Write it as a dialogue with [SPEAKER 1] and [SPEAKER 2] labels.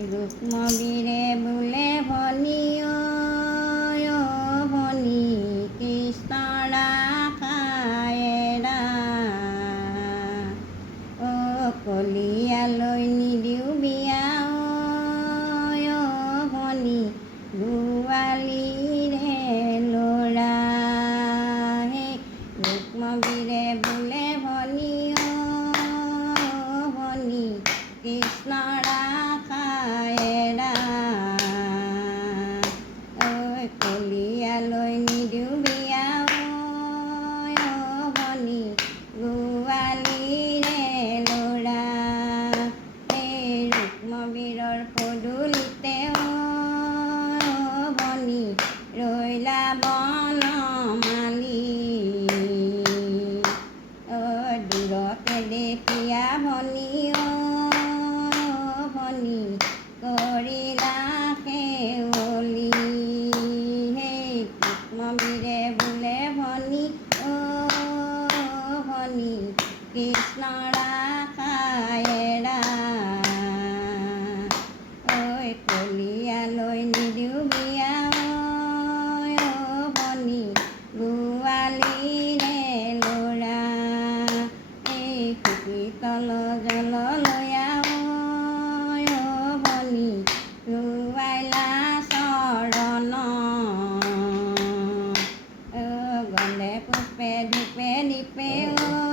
[SPEAKER 1] ৰুক্মবীৰে বোলে ভনী ভনী কৃষ্ণ ৰাখায়েৰা অ কলিয়ালৈ নিদিওঁ বিয়া ভনী গোৱালীৰে ল'ৰা হে ৰুক্মবীৰে বোলে ভনী বনমালী ঐ দূৰতে দেখিয়া ভনী ঐ ভনী কৰিলা সেৱলী সেই ৰুক্মবীৰে বোলে ভনী অ ভনী কৃষ্ণ ৰাখায়েৰা জল জল লয়া বনি রুবাইলা চৰণ গলে পুষ্পে ধূপে নিপে অ